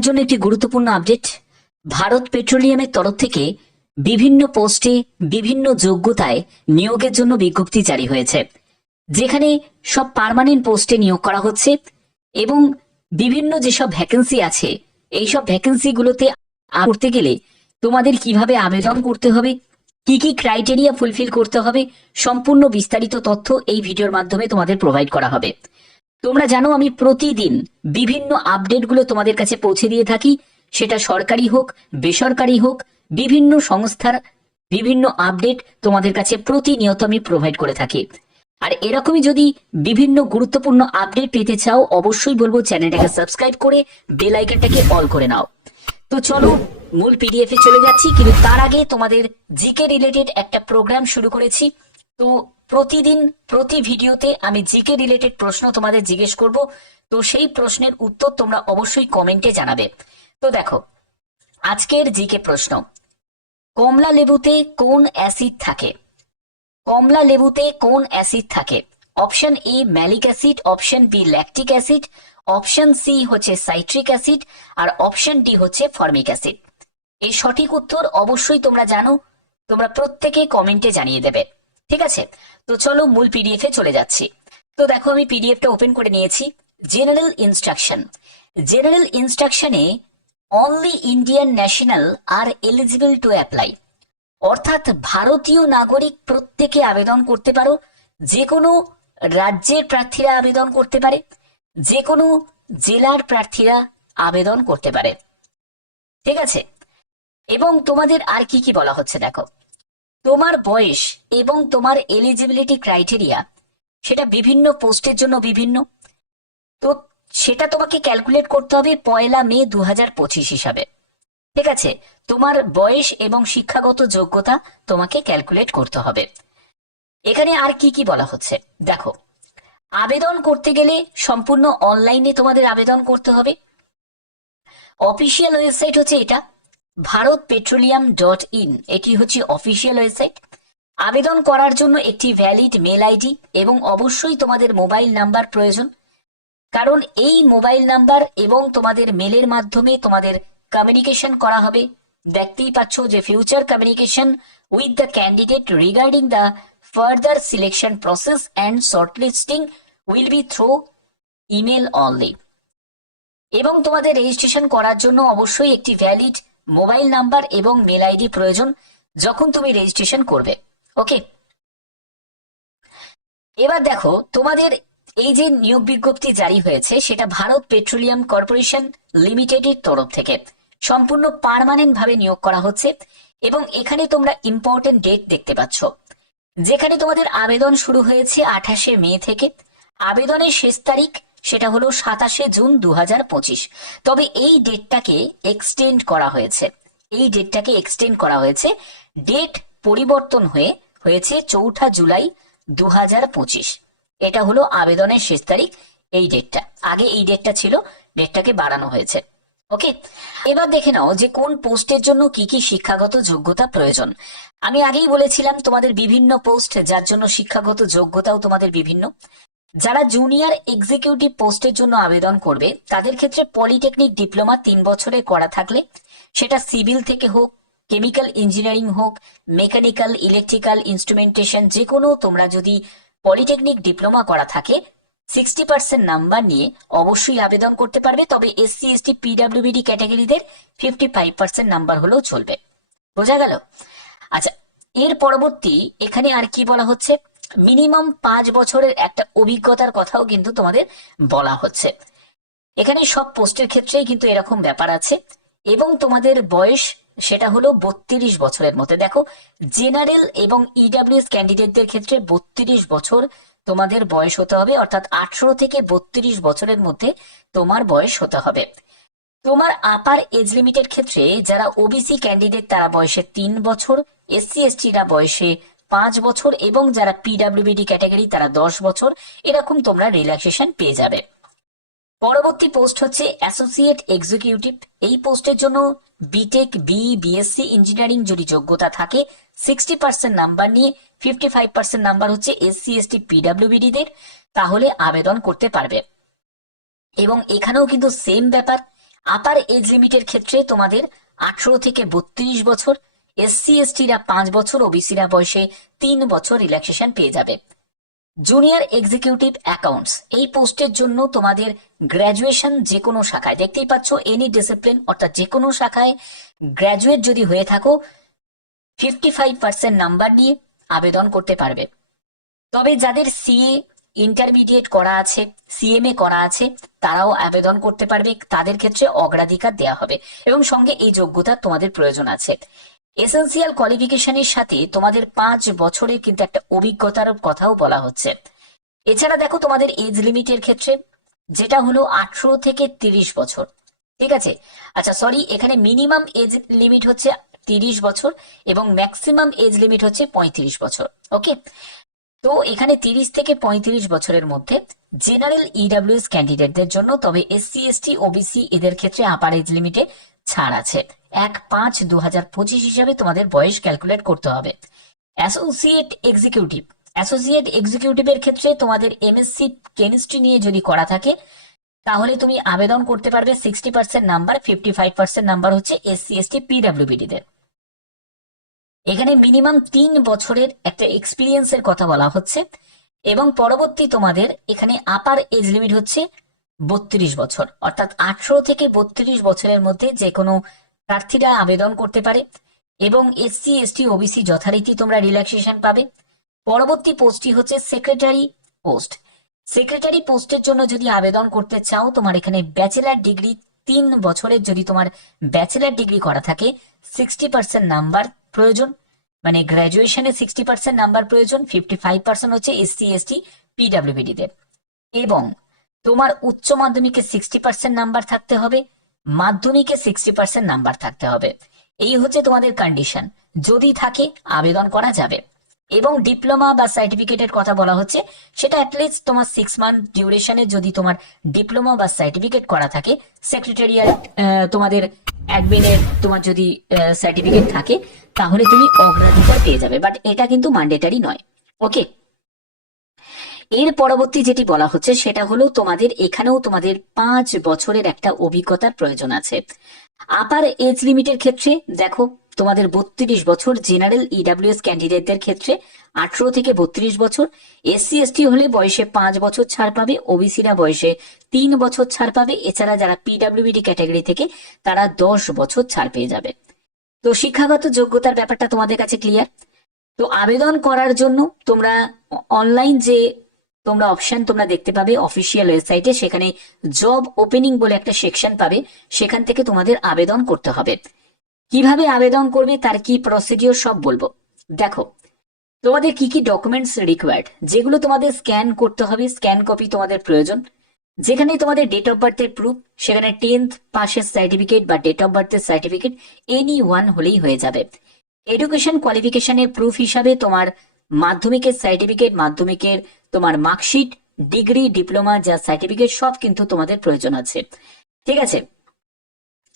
তোমাদের জন্য একটি গুরুত্বপূর্ণ আপডেট। ভারত পেট্রোলিয়ামের তরফ থেকে বিভিন্ন পোস্টে বিভিন্ন যোগ্যতায় নিয়োগের জন্য বিজ্ঞপ্তি জারি হয়েছে, যেখানে সব পার্মানেন্ট পোস্টে নিয়োগ করা হচ্ছে এবং বিভিন্ন যেসব ভ্যাকেন্সি আছে এই সব ভ্যাকেন্সিগুলোতে করতে গেলে তোমাদের কীভাবে আবেদন করতে হবে, কি কি ক্রাইটেরিয়া ফুলফিল করতে হবে, সম্পূর্ণ বিস্তারিত তথ্য এই ভিডিওর মাধ্যমে তোমাদের প্রোভাইড করা হবে। তোমরা জানো আমি প্রতিদিন বিভিন্ন আপডেটগুলো তোমাদের কাছে পৌঁছে দিয়ে থাকি। সেটা সরকারি হোক, বেসরকারি হোক, বিভিন্ন সংস্থার বিভিন্ন আপডেট তোমাদের কাছে প্রতিনিয়ত আমি প্রোভাইড করে থাকি। আর এরকমই যদি বিভিন্ন গুরুত্বপূর্ণ আপডেট পেতে চাও, অবশ্যই বলব চ্যানেলটাকে সাবস্ক্রাইব করে বেল আইকনটাকে অল করে নাও। তো চলো, মূল পিডিএফ এ চলে যাচ্ছি, কিন্তু তার আগে তোমাদের জিকে রিলেটেড একটা প্রোগ্রাম শুরু করেছি। তো প্রতিদিন প্রতি ভিডিওতে আমি জিকে রিলেটেড প্রশ্ন তোমাদের জিজ্ঞেস করব। তো সেই প্রশ্নের উত্তর তোমরা অবশ্যই কমেন্টে জানাবে। তো দেখো, আজকের জিকে প্রশ্ন। কমলা লেবুতে কোন অ্যাসিড থাকে? কমলা লেবুতে কোন অ্যাসিড থাকে? Option A malic acid option B lactic acid option C হচ্ছে সাইট্রিক অ্যাসিড আর অপশন ডি হচ্ছে ফর্মিক অ্যাসিড এই সঠিক উত্তর অবশ্যই তোমরা জানো, তোমরা প্রত্যেকে কমেন্টে জানিয়ে দেবে। ঠিক আছে? তো চলো মূল পিডিএফ এ চলে যাচ্ছি। তো দেখো, আমি পিডিএফটা ওপেন করে নিয়েছি। General instruction general ইনস্ট্রাকশনে only Indian national are eligible to apply অর্থাৎ ভারতীয় নাগরিক প্রত্যেকে আবেদন করতে পারো। যে কোনো রাজ্যের প্রার্থীরা আবেদন করতে পারে। যে কোনো জেলার প্রার্থীরা আবেদন করতে পারে। ঠিক আছে? এবং তোমাদের আর কি কি বলা হচ্ছে দেখো? তোমার বয়স এবং তোমার এলিজিবিলিটি ক্রাইটেরিয়া সেটা বিভিন্ন পোস্টের জন্য বিভিন্ন। তো সেটা তোমাকে ক্যালকুলেট করতে হবে পয়লা মে দু পঁচিশ হিসাবে। ঠিক আছে? তোমার বয়স এবং শিক্ষাগত যোগ্যতা তোমাকে ক্যালকুলেট করতে হবে। এখানে আর কি কি বলা হচ্ছে? দেখো, আবেদন করতে গেলে সম্পূর্ণ অনলাইনে তোমাদের আবেদন করতে হবে। অফিসিয়াল ওয়েবসাইট হচ্ছে এটা। ভারত পেট্রোলিয়াম ডট ইন, এটি হচ্ছে অফিসিয়াল ওয়েবসাইট আবেদন করার জন্য একটি ভ্যালিড মেল আইডি এবং অবশ্যই তোমাদের মোবাইল নাম্বার প্রয়োজন। কারণ এই মোবাইল নাম্বার এবং তোমাদের মেলের মাধ্যমে তোমাদের কমিউনিকেশন করা হবে। দেখতেই পাচ্ছ যে future communication with the candidate regarding the further selection process and shortlisting will be through email only এবং তোমাদের রেজিস্ট্রেশন করার জন্য অবশ্যই একটি ভ্যালিড মোবাইল নাম্বার এবং মেল আইডি প্রয়োজন যখন তুমি রেজিস্ট্রেশন করবে ওকে এবার দেখো, তোমাদের এই যে নিয়োগ বিজ্ঞপ্তি জারি হয়েছে, সেটা ভারত পেট্রোলিয়াম কর্পোরেশন লিমিটেডের তরফ থেকে। সম্পূর্ণ পার্মানেন্ট ভাবে নিয়োগ করা হচ্ছে এবং এখানে তোমরা ইম্পর্টেন্ট ডেট দেখতে পাচ্ছ। যেখানে তোমাদের আবেদন শুরু হয়েছে আঠাশে মে থেকে। আবেদনের শেষ তারিখ সেটা হলো সাতাশে জুন দু হাজার পঁচিশ। তবে এই ডেটটাকে এক্সটেন্ড করা হয়েছে। এই ডেটটাকে এক্সটেন্ড করা হয়েছে। ডেট পরিবর্তন হয়ে হয়েছে চৌঠা জুলাই দুই হাজার পঁচিশ। এটা হলো আবেদনের শেষ তারিখ এই ডেটটা। আগে এই ডেটটা ছিল, ডেটটাকে বাড়ানো হয়েছে। ওকে? এবার দেখে নাও যে কোন পোস্টের জন্য কি কি শিক্ষাগত যোগ্যতা প্রয়োজন। আমি আগেই বলেছিলাম তোমাদের বিভিন্ন পোস্ট, যার জন্য শিক্ষাগত যোগ্যতাও তোমাদের বিভিন্ন। যারা জুনিয়র এক্সিকিউটিভ পোস্টের জন্য আবেদন করবে, তাদের ক্ষেত্রে পলিটেকনিক ডিপ্লোমা তিন বছরে করা থাকলে, সেটা সিভিল থেকে হোক কেমিক্যাল ইঞ্জিনিয়ারিং হোক মেকানিক্যাল ইলেকট্রিক্যাল ইনস্ট্রুমেন্টেশন যে কোনো তোমরা যদি পলিটেকনিক ডিপ্লোমা করা থাকে সিক্সটি পার্সেন্ট নাম্বার নিয়ে অবশ্যই আবেদন করতে পারবে, তবে এসসি এসটি পিডাব্লিউবিডি ক্যাটাগরিদের ফিফটি ফাইভ পার্সেন্ট নাম্বার হলেও চলবে। বোঝা গেল? আচ্ছা এর পরবর্তী এখানে আর কি বলা হচ্ছে? মিনিমাম পাঁচ বছরের একটা অভিজ্ঞতার কথাও কিন্তু তোমাদের বলা হচ্ছে। এখানে সব পোস্টের ক্ষেত্রেই কিন্তু এরকম ব্যাপার আছে এবং তোমাদের বয়স সেটা হলো বত্রিশ বছরের মধ্যে। দেখো, জেনারেল এবং ইডাব্লিউএস ক্যান্ডিডেটদের ক্ষেত্রে বত্রিশ বছর তোমাদের বয়স হতে হবে, অর্থাৎ আঠারো থেকে বত্রিশ বছরের মধ্যে তোমার বয়স হতে হবে। তোমার আপার এজ লিমিটের ক্ষেত্রে যারা ওবিসি ক্যান্ডিডেট তারা বয়সে তিন বছর এসসি এসটিরা বয়সে পাঁচ বছর এবং যারা পিডাব্লিউবিডি ক্যাটাগরি তারা দশ বছর, এরকম তোমরা রিল্যাক্সেশন পেয়ে যাবে। পরবর্তী পোস্ট হচ্ছে অ্যাসোসিয়েট এক্সিকিউটিভ এই পোস্টের জন্য বিটেক বি বিএসসি ইঞ্জিনিয়ারিং যদি যোগ্যতা থাকে সিক্সটি পার্সেন্ট নাম্বার নিয়ে ফিফটি ফাইভ পার্সেন্ট নাম্বার হচ্ছে এসসি এসটি পিডাব্লিউবিডিদের তাহলে আবেদন করতে পারবে। এবং এখানেও কিন্তু সেম ব্যাপার। আপার এজ লিমিটের ক্ষেত্রে তোমাদের আঠারো থেকে বত্রিশ বছর এসসি এসটিরা পাঁচ বছর, ওবিসিরা বয়সে তিন বছর রিল্যাক্সেশন পেয়ে যাবে। জুনিয়র এক্সিকিউটিভ অ্যাকাউন্টস এই পোস্টের জন্য তোমাদের গ্র্যাজুয়েশন যে কোনো শাখায়, দেখতেই পাচ্ছ এনি ডিসিপ্লিন অর্থাৎ যে কোনো শাখায় গ্র্যাজুয়েট যদি হয়ে থাকো ফিফটি ফাইভ পার্সেন্ট নাম্বার নিয়ে আবেদন করতে পারবে। তবে যাদের সিএ ইন্টারমিডিয়েট করা আছে সিএমএ করা আছে, তারাও আবেদন করতে পারবে, তাদের ক্ষেত্রে অগ্রাধিকার দেওয়া হবে। এবং সঙ্গে এই যোগ্যতা তোমাদের প্রয়োজন আছে। এসেন্সিয়াল কোয়ালিফিকেশনের সাথে তোমাদের পাঁচ বছরের কিন্তু একটা অভিজ্ঞতার কথাও বলা হচ্ছে। এছাড়া দেখো তোমাদের এজ লিমিটের ক্ষেত্রে, যেটা হলো আঠারো থেকে তিরিশ বছর। ঠিক আছে? আচ্ছা সরি এখানে মিনিমাম এজ লিমিট হচ্ছে তিরিশ বছর এবং ম্যাক্সিমাম এজ লিমিট হচ্ছে পঁয়ত্রিশ বছর। ওকে তো এখানে তিরিশ থেকে পঁয়ত্রিশ বছরের মধ্যে জেনারেল ইডাব্লিউএস ক্যান্ডিডেটদের জন্য, তবে এসসি এসটি ওবিসি এদের ক্ষেত্রে আপার এজ লিমিটে ছাড় আছে। এক পাঁচ দু হাজার পঁচিশ হিসাবে তোমাদের বয়স ক্যালকুলেট করতে হবে। Associate executive. অ্যাসোসিয়েট এক্সিকিউটিভের ক্ষেত্রে তোমাদের এমএসসি কেমিস্ট্রি নিয়ে যদি করা থাকে, তাহলে তুমি আবেদন করতে পারবে sixty percent number, fifty five percent number হচ্ছে এসসি, এসটি পিডাব্লিউবিডিদের এখানে মিনিমাম তিন বছরের একটা এক্সপিরিয়েন্সের কথা বলা হচ্ছে, এবং পরবর্তী তোমাদের এখানে আপার এজ লিমিট হচ্ছে বত্রিশ বছর, অর্থাৎ আঠারো থেকে বত্রিশ বছরের মধ্যে যে কোনো প্রার্থীরা আবেদন করতে পারে এবং এসসি এসটি ওবিসি যথারীতি তোমরা রিল্যাক্সেশন পাবে। পরবর্তী পোস্টটি হচ্ছে সেক্রেটারি পোস্ট সেক্রেটারি পোস্টের জন্য যদি আবেদন করতে চাও, তোমার এখানে ব্যাচেলার ডিগ্রি তিন বছরের যদি তোমার ব্যাচেলার ডিগ্রি করা থাকে সিক্সটি পার্সেন্ট নাম্বার প্রয়োজন। মানে গ্র্যাজুয়েশনে সিক্সটি পার্সেন্ট নাম্বার প্রয়োজন ফিফটি ফাইভ পার্সেন্ট হচ্ছে এসসি এসটি পিডাব্লিউবিডিদের এবং তোমার উচ্চ মাধ্যমিকে সিক্সটি পার্সেন্ট নাম্বার থাকতে হবে। মাধ্যমিকে সিক্সটি পার্সেন্ট নাম্বার থাকতে হবে। এই হচ্ছে তোমাদের কন্ডিশন যদি থাকে, আবেদন করা যাবে। এবং ডিপ্লোমা বা সার্টিফিকেটের কথা বলা হচ্ছে, সেটা অ্যাটলিস্ট তোমার সিক্স মান্থ ডিউরেশনে যদি তোমার ডিপ্লোমা বা সার্টিফিকেট করা থাকে সেক্রেটারিয়াল তোমাদের অ্যাডমিনের তোমার যদি সার্টিফিকেট থাকে, তাহলে তুমি অগ্রাধিকার পেয়ে যাবে। বাট এটা কিন্তু ম্যান্ডেটারি নয়। ওকে এর পরবর্তী যেটি বলা হচ্ছে, সেটা হলো তোমাদের এখানেও তোমাদের পাঁচ বছরের একটা অভিজ্ঞতার প্রয়োজন আছে। আপার এজ লিমিটের ক্ষেত্রে, দেখো, তোমাদের বত্রিশ বছর জেনারেল ইডাব্লিউএস ক্যান্ডিডেটদের ক্ষেত্রে আঠারো থেকে বত্রিশ বছর এসসি এসটি হলে বয়সে পাঁচ বছর ছাড় পাবে ওবিসিরা বয়সে তিন বছর ছাড় পাবে, এছাড়া যারা পিডাব্লিউবিডি ক্যাটাগরি থেকে, তারা দশ বছর ছাড় পেয়ে যাবে। তো শিক্ষাগত যোগ্যতার ব্যাপারটা তোমাদের কাছে ক্লিয়ার তো আবেদন করার জন্য তোমরা অনলাইন যে তোমরা অপশন তোমরা দেখতে পাবে অফিসিয়াল ওয়েবসাইটে সেখানে জব ওপেনিং বলে একটা সেকশন পাবে, সেখান থেকে তোমাদের আবেদন করতে হবে। কীভাবে আবেদন করবে তার কি প্রসিডিওর সব বলব। দেখো, তোমাদের কি কি ডকুমেন্টস রিকোয়ার্ড যেগুলো তোমাদের স্ক্যান করতে হবে স্ক্যান কপি তোমাদের প্রয়োজন। যেখানে তোমাদের ডেট অফ বার্থের প্রুফ সেখানে টেন্থ পাশের সার্টিফিকেট বা ডেট অফ বার্থের সার্টিফিকেট এনি ওয়ান হলেই হয়ে যাবে। এডুকেশন কোয়ালিফিকেশনের প্রুফ হিসাবে তোমার মাধ্যমিকের সার্টিফিকেট মাধ্যমিকের তোমার মার্কশিট ডিগ্রি ডিপ্লোমা যা সার্টিফিকেট সব কিন্তু তোমাদের প্রয়োজন আছে। ঠিক আছে?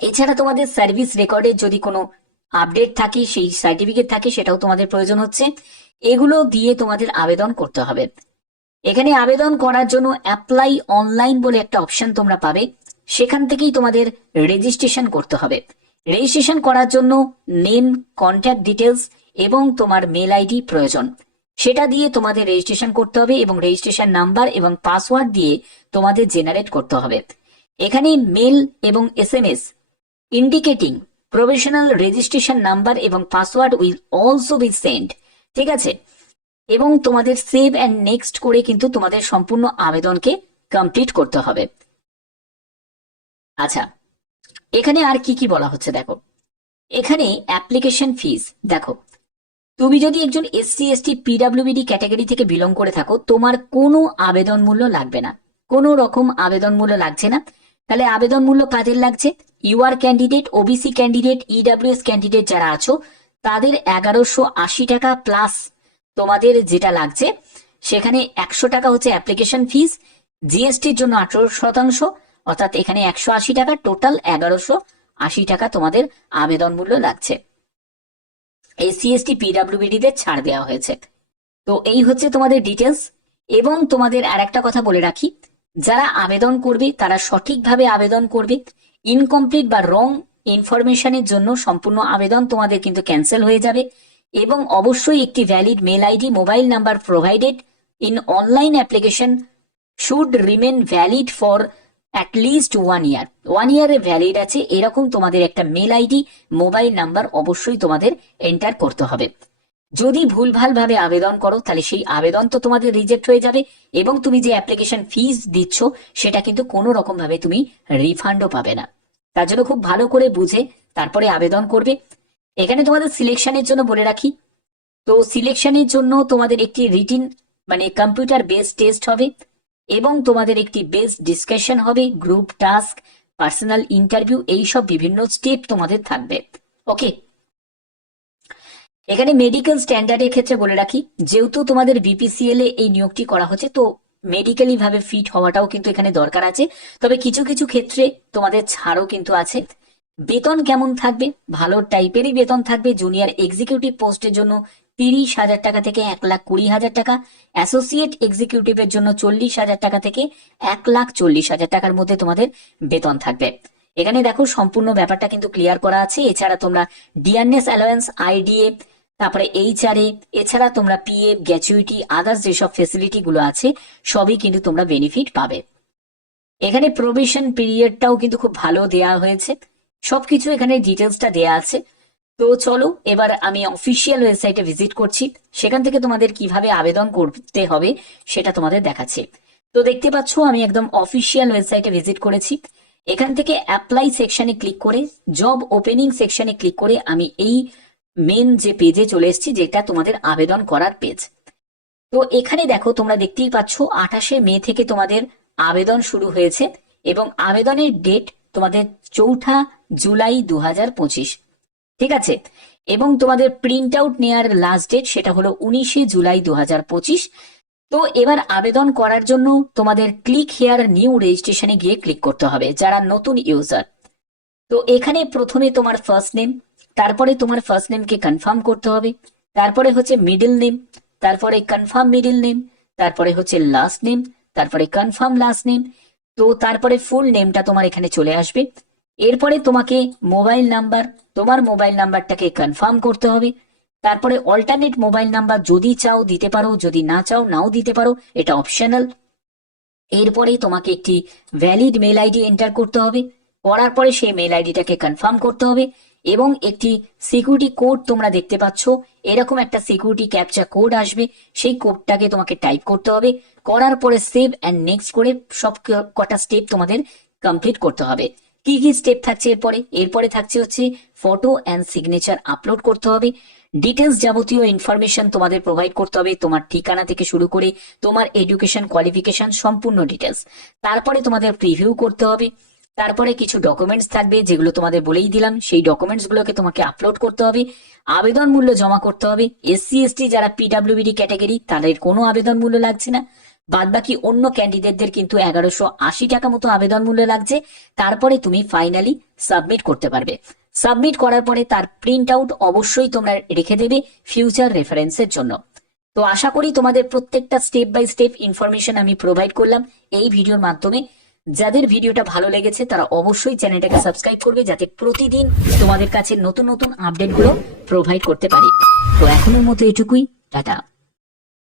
এছাড়া তোমাদের সার্ভিস রেকর্ডের যদি কোনো আপডেট থাকে, সেই সার্টিফিকেট থাকে, সেটাও তোমাদের প্রয়োজন হচ্ছে। এগুলো দিয়ে তোমাদের আবেদন করতে হবে। এখানে আবেদন করার জন্য অ্যাপ্লাই অনলাইন বলে একটা অপশন তোমরা পাবে। সেখান থেকেই তোমাদের রেজিস্ট্রেশন করতে হবে। রেজিস্ট্রেশন করার জন্য নেম কন্ট্যাক্ট ডিটেলস এবং তোমার মেল আইডি প্রয়োজন। সেটা দিয়ে তোমাদের রেজিস্ট্রেশন করতে হবে এবং রেজিস্ট্রেশন নাম্বার এবং পাসওয়ার্ড দিয়ে তোমাদের জেনারেট করতে হবে। এখানে মেল এবং S M S indicating professional registration number এবং password will also be send ঠিক আছে? এবং তোমাদের সেভ অ্যান্ড নেক্সট করে কিন্তু তোমাদের সম্পূর্ণ আবেদনকে কমপ্লিট করতে হবে। আচ্ছা এখানে আর কি কি বলা হচ্ছে দেখো। এখানে অ্যাপ্লিকেশন ফিস দেখো তুমি যদি একজন এসসি এসটি পিডাব্লিউবিডি ক্যাটাগরি থেকে বিলং করে থাকো, তোমার কোনো আবেদন মূল্য লাগবে না। কোনো রকম আবেদন মূল্য লাগছে না। তাহলে আবেদন মূল্য কাদের লাগছে? UR candidate OBC candidate EWS candidate যারা আছো, তাদের এগারোশো আশি টাকা প্লাস তোমাদের যেটা লাগছে, সেখানে একশো টাকা হচ্ছে অ্যাপ্লিকেশন ফিস জিএসটির জন্য আঠারো শতাংশ, অর্থাৎ এখানে একশো আশি টাকা টোটাল এগারোশো আশি টাকা তোমাদের আবেদন মূল্য লাগছে। এই সিএসটি পিডাব্লিউবিডিদের ছাড় দেওয়া হয়েছে। তো এই হচ্ছে তোমাদের ডিটেলস এবং তোমাদের আর একটা কথা বলে রাখি, যারা আবেদন করবে তারা সঠিকভাবে আবেদন করবে। ইনকমপ্লিট বা রং ইনফরমেশনের জন্য সম্পূর্ণ আবেদন তোমাদের কিন্তু ক্যান্সেল হয়ে যাবে এবং অবশ্যই একটি valid mail ID mobile number provided in online application should remain valid for at least one year one ইয়ারে ভ্যালিড আছে, এরকম তোমাদের একটা মেল আইডি মোবাইল নাম্বার অবশ্যই তোমাদের এন্টার করতে হবে। যদি ভুলভাল ভাবে আবেদন করো, তাহলে সেই আবেদন তো তোমাদের রিজেক্ট হয়ে যাবে এবং তুমি যে অ্যাপ্লিকেশন ফিস দিচ্ছ, সেটা কিন্তু কোনো রকম ভাবে তুমি রিফান্ডও পাবে না। তার জন্য খুব ভালো করে বুঝে তারপরে আবেদন করবে। এখানে তোমাদের সিলেকশনের জন্য বলে রাখি। তো সিলেকশনের জন্য তোমাদের একটি রিটিন মানে কম্পিউটার বেসড টেস্ট হবে। এবং তোমাদের একটি বেস ডিসকাশন হবে গ্রুপ টাস্ক পার্সোনাল ইন্টারভিউ এইসব বিভিন্ন স্টেপ তোমাদের থাকবে। ওকে এখানে মেডিকেল স্ট্যান্ডার্ডের ক্ষেত্রে বলে রাখি, যেহেতু তোমাদের বিপিসিএল এ এই নিয়োগটি করা হচ্ছে, তো মেডিকেলি ভাবে ফিট হওয়াটাও কিন্তু এখানে দরকার আছে। তবে কিছু কিছু ক্ষেত্রে তোমাদের ছাড়ও কিন্তু আছে। বেতন কেমন থাকবে? ভালো টাইপেরই বেতন থাকবে জুনিয়র এক্সিকিউটিভ পোস্টের জন্য তিরিশ হাজার টাকা থেকে এক লাখ কুড়ি হাজার টাকা অ্যাসোসিয়েট এক্সিকিউটিভের জন্য চল্লিশ হাজার টাকা থেকে এক লাখ চল্লিশ হাজার টাকার মধ্যে তোমাদের বেতন থাকবে। এখানে দেখো সম্পূর্ণ ব্যাপারটা কিন্তু ক্লিয়ার করা আছে। এছাড়া তোমরা ডিআরএস অ্যালায়েন্স আইডিএ তারপরে এইচআরএ এছাড়া তোমরা পিএফ গ্র্যাচুইটি আদার্স যেসব ফেসিলিটি গুলো আছে, সবই কিন্তু তোমরা বেনিফিট পাবে। এখানে প্রবেশন পিরিয়ডটাও কিন্তু খুব ভালো দেয়া হয়েছে। সবকিছু এখানে ডিটেলসটা দেয়া আছে। তো চলো, এবার আমি অফিসিয়াল ওয়েবসাইটে ভিজিট করছি। সেখান থেকে তোমাদের কীভাবে আবেদন করতে হবে সেটা তোমাদের দেখাচ্ছি। তো দেখতে পাচ্ছ, আমি একদম অফিসিয়াল ওয়েবসাইটে ভিজিট করেছি। এখান থেকে অ্যাপ্লাই সেকশনে ক্লিক করে জব ওপেনিং সেকশনে ক্লিক করে আমি এই মেন যে পেজে চলে এসেছি, যেটা তোমাদের আবেদন করার পেজ তো এখানে দেখো, তোমরা দেখতেই পাচ্ছ, আঠাশে মে থেকে তোমাদের আবেদন শুরু হয়েছে এবং আবেদনের ডেট তোমাদের চৌঠা জুলাই দু হাজার পঁচিশ। ঠিক আছে? এবং তোমাদের প্রিন্ট আউট নেওয়ার লাস্ট ডেট সেটা হলো উনিশে জুলাই দু হাজার পঁচিশ। তো এবার আবেদন করার জন্য তোমাদের ক্লিক হেয়ার নিউ রেজিস্ট্রেশনে গিয়ে ক্লিক করতে হবে, যারা নতুন ইউজার তো এখানে প্রথমে তোমার ফার্স্ট নেম তারপরে তোমার ফার্স্ট নেমকে কনফার্ম করতে হবে, তারপরে হচ্ছে মিডল নেম তারপরে কনফার্ম মিডল নেম তারপরে হচ্ছে লাস্ট নেম তারপরে কনফার্ম লাস্ট নেম তো তারপরে ফুল নেমটা তোমার এখানে চলে আসবে। এরপরে তোমাকে মোবাইল নাম্বার, তোমার মোবাইল নাম্বারটাকে কনফার্ম করতে হবে। তারপরে অল্টারনেট মোবাইল নাম্বার যদি চাও দিতে পারো, যদি না চাও নাও দিতে পারো, এটা অপশনাল এরপরে তোমাকে একটি ভ্যালিড মেল আইডি এন্টার করতে হবে। করার পরে সেই মেল আইডিটাকে কনফার্ম করতে হবে এবং একটি সিকিউরিটি কোড তোমরা দেখতে পাচ্ছ। এরকম একটা সিকিউরিটি ক্যাপচা কোড আসবে। সেই কোডটাকে তোমাকে টাইপ করতে হবে। করার পরে সেভ অ্যান্ড নেক্সট করে সব কটা স্টেপ তোমাদের কমপ্লিট করতে হবে। কি কি স্টেপ থাকছে এরপরে? এরপরে থাকছে হচ্ছে ফটো অ্যান্ড সিগনেচার আপলোড করতে হবে। ডিটেলস যাবতীয় ইনফরমেশন তোমাদের প্রোভাইড করতে হবে তোমার ঠিকানা থেকে শুরু করে তোমার এডুকেশন কোয়ালিফিকেশন সম্পূর্ণ ডিটেলস তারপরে তোমাদের প্রিভিউ করতে হবে। তারপরে কিছু ডকুমেন্টস থাকবে যেগুলো তোমাদের বলেই দিলাম। সেই ডকুমেন্টস গুলোকে তোমাকে আপলোড করতে হবে। আবেদন মূল্য জমা করতে হবে। এসসি এসটি যারা পিডাব্লিউবিডি ক্যাটাগরি তাদের কোনো আবেদন মূল্য লাগছে না। বাদ বাকি অন্য ক্যান্ডিডেটদের কিন্তু এগারোশো আশি টাকা মতো আবেদন মূল্য লাগছে। তারপরে তুমি ফাইনালি সাবমিট করতে পারবে। সাবমিট করার পরে তার প্রিন্ট আউট অবশ্যই তোমরা রেখে দেবে ফিউচার রেফারেন্সের জন্য। তো আশা করি তোমাদের প্রত্যেকটা স্টেপ বাই স্টেপ ইনফরমেশন আমি প্রোভাইড করলাম। এই ভিডিওর মাধ্যমে যাদের ভিডিওটা ভালো লেগেছে, তারা অবশ্যই চ্যানেলটাকে সাবস্ক্রাইব করবে যাতে প্রতিদিন তোমাদের কাছে নতুন নতুন আপডেটগুলো প্রোভাইড করতে পারি। তো এখনের মতো এটুকুই। টাটা।